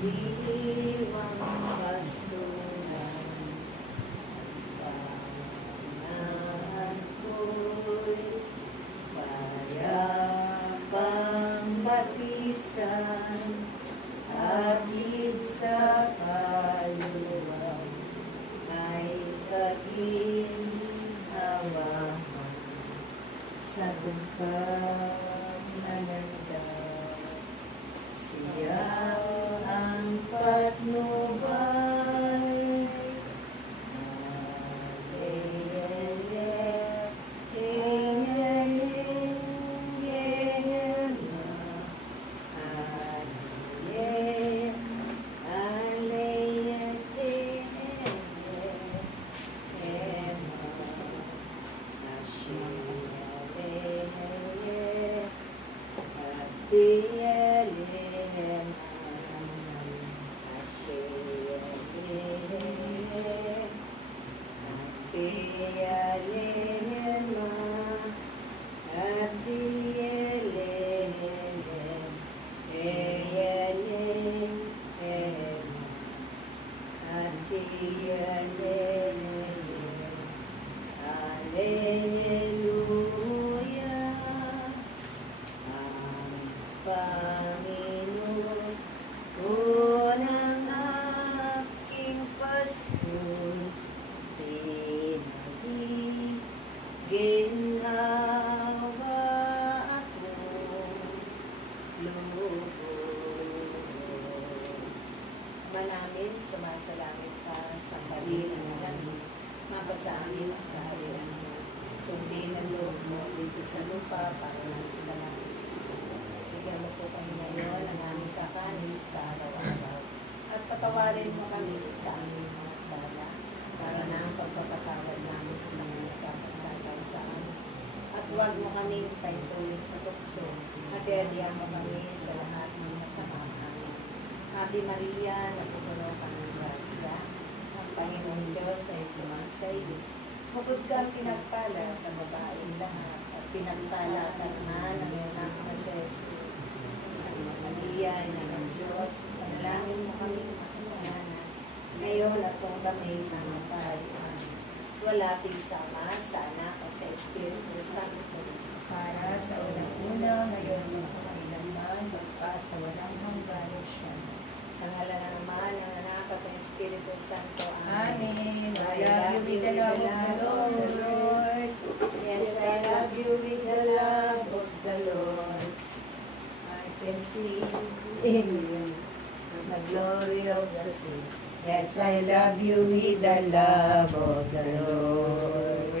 diwang pastulan, pangalan ko'y payapang batisan, hatid sa kaluwang, ay kaginhawahan sa bukang nanandas. Siya ang patnubay, Hallelujah, ang Panginoon, unang aking pastor, ginhawa ako lubos. Manamin, sumasalangit ka sa balin ng langit, mapasahin ang kaharian mo. Sundin ang loob mo dito sa lupa para sa langit. Bigyan mo po kami ngayon ang aming kakanin sa araw-araw. At patawarin mo kami sa aming mga sala para na ang pagpapatawad namin sa mga nagkakasala sa amin. At huwag mo kaming paitulit sa tukso at iadihan mo kami sa lahat ng masamang amin. Ave Maria, napupuno ka ng grasya, ang Panginoong Diyos ay sumasay. Bukod kang pinagpala sa babaeng lahat at pinagpala ka naman ang iyong anak na si Jesus. Isang Maria, ina ng Diyos, panalangin mo kami makasalanan. Ngayon at kung kami namatay, wala sama sa Anak at sa Espiritu Santo, para sa unang-una, ngayon at kailanman, magpa sa walang hanggan siya. sa ngalan ng Ama, ng Anak at ng Espiritu Santo. Amen. I I love you with the love of the Lord. Yes, I love you with the love of the Lord. I can see in you the glory of the King. Yes, I love you with the love of the Lord.